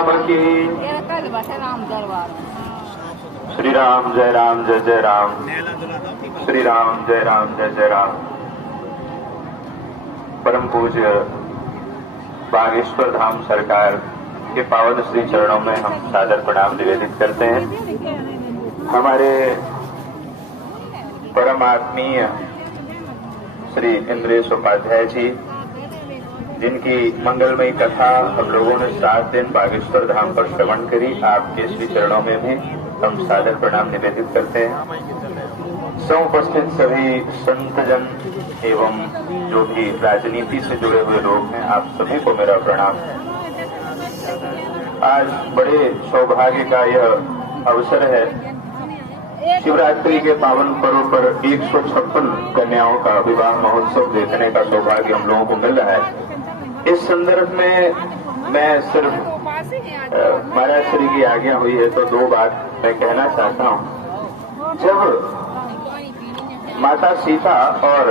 राम की। श्री राम जय राम जय जय राम। श्री राम जय राम जय जय राम। परम पूज्य बागेश्वर धाम सरकार के पावन श्री चरणों में हम सादर प्रणाम निवेदित करते हैं। हमारे परम आत्मीय श्री इंद्रेश उपाध्याय जी, जिनकी मंगलमयी कथा हम लोगों ने 7 दिन बागेश्वर धाम पर श्रवण करी, आपके श्री चरणों में भी हम सादर प्रणाम निवेदित करते हैं। समुपस्थित सभी संतजन एवं जो भी राजनीति से जुड़े हुए लोग हैं, आप सभी को मेरा प्रणाम। आज बड़े सौभाग्य का यह अवसर है, शिवरात्रि के पावन पर्व पर 156 कन्याओं का विवाह महोत्सव देखने का सौभाग्य हम लोगों को मिल रहा है। इस संदर्भ में मैं सिर्फ महाराज श्री की आज्ञा हुई है तो 2 बात मैं कहना चाहता हूं। जब माता सीता और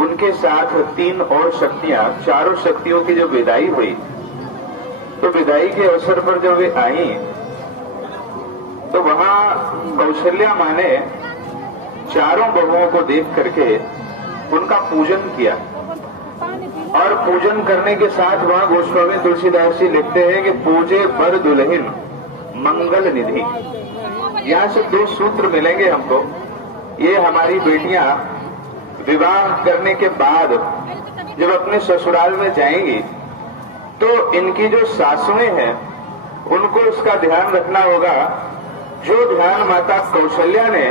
उनके साथ 3 और शक्तियां, 4 शक्तियों की जब विदाई हुई, तो विदाई के अवसर पर जब वे आई तो वहां कौशल्या मां ने 4 बहुओं को देख करके उनका पूजन किया। और पूजन करने के साथ वहां गोस्वामी तुलसीदास जी लिखते हैं कि पूजे बर दुल्हिन मंगल निधि। यहां से 2 सूत्र मिलेंगे हमको। ये हमारी बेटियां विवाह करने के बाद जब अपने ससुराल में जाएंगी तो इनकी जो सासुएं हैं उनको उसका ध्यान रखना होगा जो ध्यान माता कौशल्या ने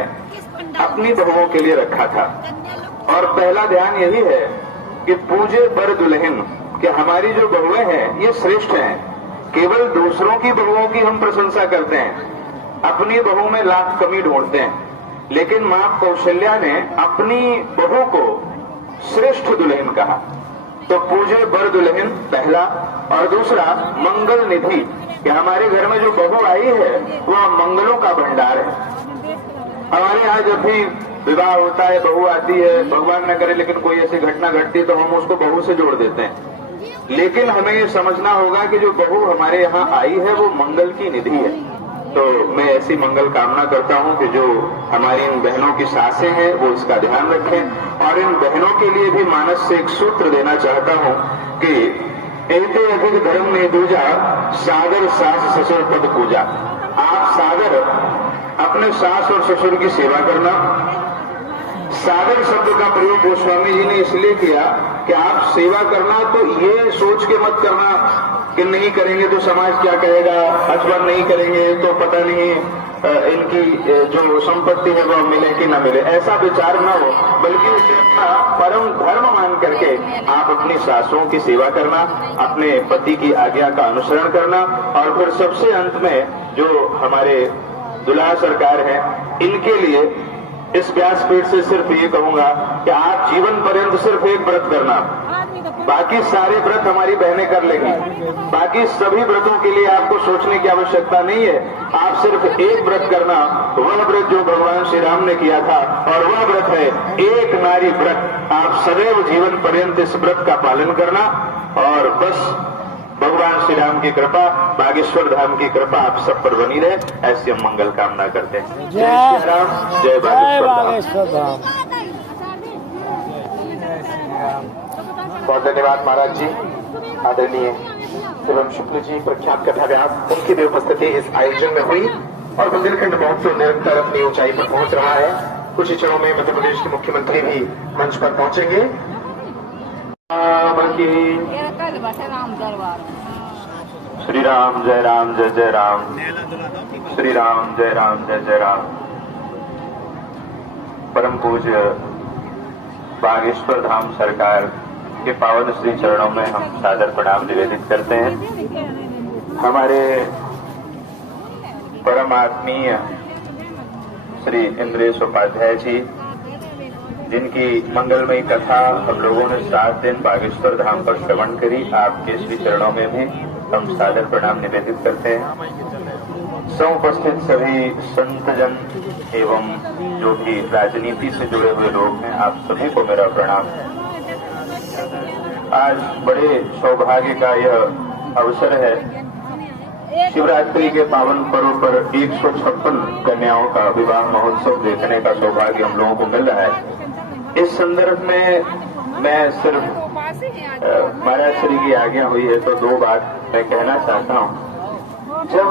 अपनी बहुओं के लिए रखा था। और पहला ध्यान यही है कि पूजे बर दुल्हन, कि हमारी जो बहुएं हैं ये श्रेष्ठ हैं। केवल दूसरों की बहुओं की हम प्रशंसा करते हैं, अपनी बहू में लाख कमी ढूंढते हैं, लेकिन मां कौशल्या ने अपनी बहू को श्रेष्ठ दुल्हन कहा। तो पूजे बर दुल्हन पहला, और दूसरा मंगल निधि, कि हमारे घर में जो बहू आई है वह मंगलों का भंडार है। हमारे यहाँ जब भी विवाह होता है, बहू आती है, भगवान न करे लेकिन कोई ऐसी घटना घटती है तो हम उसको बहू से जोड़ देते हैं। लेकिन हमें ये समझना होगा कि जो बहू हमारे यहाँ आई है वो मंगल की निधि है। तो मैं ऐसी मंगल कामना करता हूँ कि जो हमारी इन बहनों की सासें हैं वो इसका ध्यान रखें। और इन बहनों के लिए भी मानस से एक सूत्र देना चाहता हूँ कि एते अधिक धर्म ने दूजा, सागर सास ससुर पद पूजा। आप सागर अपने सास और ससुर की सेवा करना। सागर शब्द का प्रयोग गोस्वामी जी ने इसलिए किया कि आप सेवा करना तो ये सोच के मत करना कि नहीं करेंगे तो समाज क्या कहेगा, अथवा नहीं करेंगे तो पता नहीं इनकी जो संपत्ति है वह मिले कि न मिले, ऐसा विचार न हो, बल्कि उसे अपना परम धर्म मान करके आप अपनी सासुओं की सेवा करना, अपने पति की आज्ञा का अनुसरण करना। और फिर सबसे अंत में जो हमारे दुल्हा सरकार है, इनके लिए इस व्यासपीठ से सिर्फ ये कहूंगा कि आप जीवन पर्यंत सिर्फ एक व्रत करना, बाकी सारे व्रत हमारी बहनें कर लेंगी। बाकी सभी व्रतों के लिए आपको सोचने की आवश्यकता नहीं है। आप सिर्फ एक व्रत करना, वह व्रत जो भगवान श्री राम ने किया था, और वह व्रत है एक नारी व्रत। आप सदैव जीवन पर्यंत इस व्रत का पालन करना, और बस भगवान श्री राम की कृपा, बागेश्वर धाम की कृपा आप सब पर बनी रहे, ऐसी हम मंगल कामना करते हैं। जय श्री राम, जय बागेश्वर धाम। बहुत धन्यवाद महाराज जी। आदरणीय शिवम शुक्ल जी, प्रख्यात कथा व्यास, उनकी भी उपस्थिति इस आयोजन में हुई और बुंदेलखंड महोत्सव निरंतर अपनी ऊंचाई पर पहुंच रहा है। कुछ ही क्षणों में मध्य प्रदेश के मुख्यमंत्री भी मंच पर पहुंचेंगे। श्री राम जय राम जय जय राम। श्री राम जय राम जय जय राम। परम पूज्य बागेश्वर धाम सरकार के पावन श्री चरणों में हम सादर प्रणाम निवेदित करते हैं। हमारे परम आत्मीय श्री इंद्रेश उपाध्याय जी, जिनकी मंगलमयी कथा हम लोगों ने 7 दिन बागेश्वर धाम पर श्रवण करी, आपके श्री चरणों में भी हम सादर प्रणाम निवेदित करते हैं। समुपस्थित सभी संतजन एवं जो भी राजनीति से जुड़े हुए लोग हैं, आप सभी को मेरा प्रणाम। आज बड़े सौभाग्य का यह अवसर है। शिवरात्रि के पावन पर्व पर 156 कन्याओं का विवाह महोत्सव देखने का सौभाग्य हम लोगों को मिल रहा है। इस संदर्भ में मैं सिर्फ महाराज श्री की आज्ञा हुई है तो 2 बात मैं कहना चाहता हूं। जब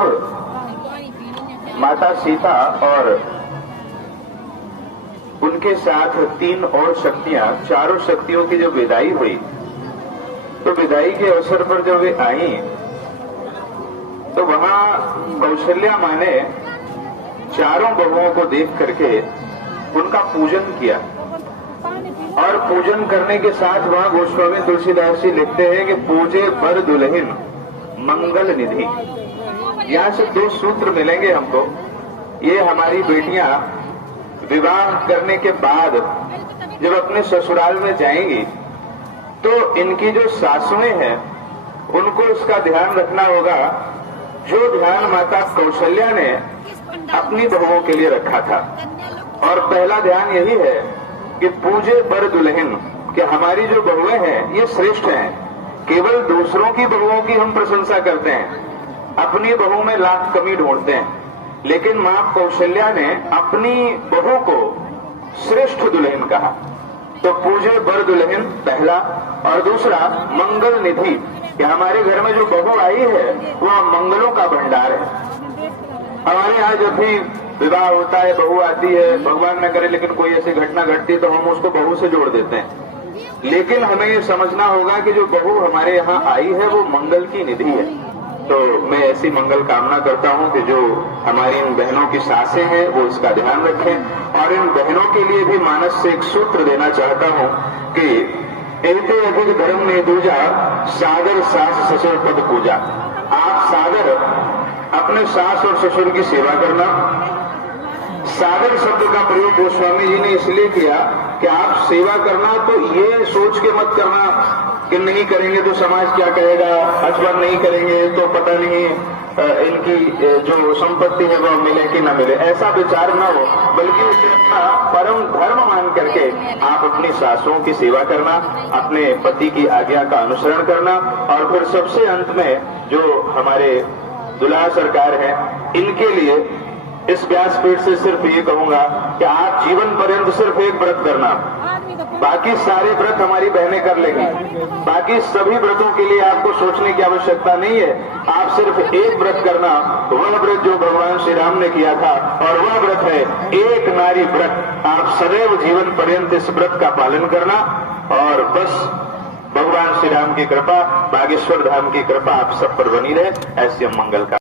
माता सीता और उनके साथ 3 और शक्तियां, 4 शक्तियों की जो विदाई हुई, तो विदाई के अवसर पर जब वे आई तो वहां कौशल्या मां ने 4 बहुओं को देख करके उनका पूजन किया। और पूजन करने के साथ वहां गोस्वामी तुलसीदास जी लिखते हैं कि पूजे बर दुल्हिन मंगल निधि। यहां से 2 सूत्र मिलेंगे हमको। ये हमारी बेटियां विवाह करने के बाद जब अपने ससुराल में जाएंगी तो इनकी जो सासुएं हैं उनको इसका ध्यान रखना होगा जो ध्यान माता कौशल्या ने अपनी बहुओं के लिए रखा था। और पहला ध्यान यही है कि पूजे बर दुल्हन, कि हमारी जो बहुएं हैं ये श्रेष्ठ हैं। केवल दूसरों की बहुओं की हम प्रशंसा करते हैं, अपनी बहू में लाख कमी ढूंढते हैं, लेकिन मां कौशल्या ने अपनी बहू को श्रेष्ठ दुल्हन कहा। तो पूजे बर दुल्हन पहला, और दूसरा मंगल निधि, कि हमारे घर में जो बहू आई है वह मंगलों का भंडार है। हमारे यहाँ जब भी विवाह होता है, बहू आती है, भगवान न करे लेकिन कोई ऐसी घटना घटती है तो हम उसको बहू से जोड़ देते हैं। लेकिन हमें ये समझना होगा कि जो बहू हमारे यहाँ आई है वो मंगल की निधि है। तो मैं ऐसी मंगल कामना करता हूं कि जो हमारी इन बहनों की सासें हैं वो इसका ध्यान रखें। और इन बहनों के लिए भी मानस से एक सूत्र देना चाहता हूं कि एते अधिक धर्म ने दूजा, सादर सास ससुर पद पूजा। आप सादर अपने सास और ससुर की सेवा करना। सादर शब्द का प्रयोग गोस्वामी जी ने इसलिए किया कि आप सेवा करना तो ये सोच के मत करना कि नहीं करेंगे तो समाज क्या कहेगा, अथवा नहीं करेंगे तो पता नहीं इनकी जो संपत्ति है वह मिले कि न मिले, ऐसा विचार न हो, बल्कि उसे अपना परम धर्म मान करके आप अपनी सासुओं की सेवा करना, अपने पति की आज्ञा का अनुसरण करना। और फिर सबसे अंत में जो हमारे दुल्हा सरकार है इनके लिए इस व्यासपीठ से सिर्फ ये कहूंगा कि आप जीवन पर्यंत सिर्फ एक व्रत करना, बाकी सारे व्रत हमारी बहनें कर लेंगी। बाकी सभी व्रतों के लिए आपको सोचने की आवश्यकता नहीं है। आप सिर्फ एक व्रत करना, वह व्रत जो भगवान श्री राम ने किया था, और वह व्रत है एक नारी व्रत। आप सदैव जीवन पर्यंत इस व्रत का पालन करना और बस भगवान श्री राम की कृपा, बागेश्वर धाम की कृपा आप सब पर बनी रहे। ऐसी हम मंगल का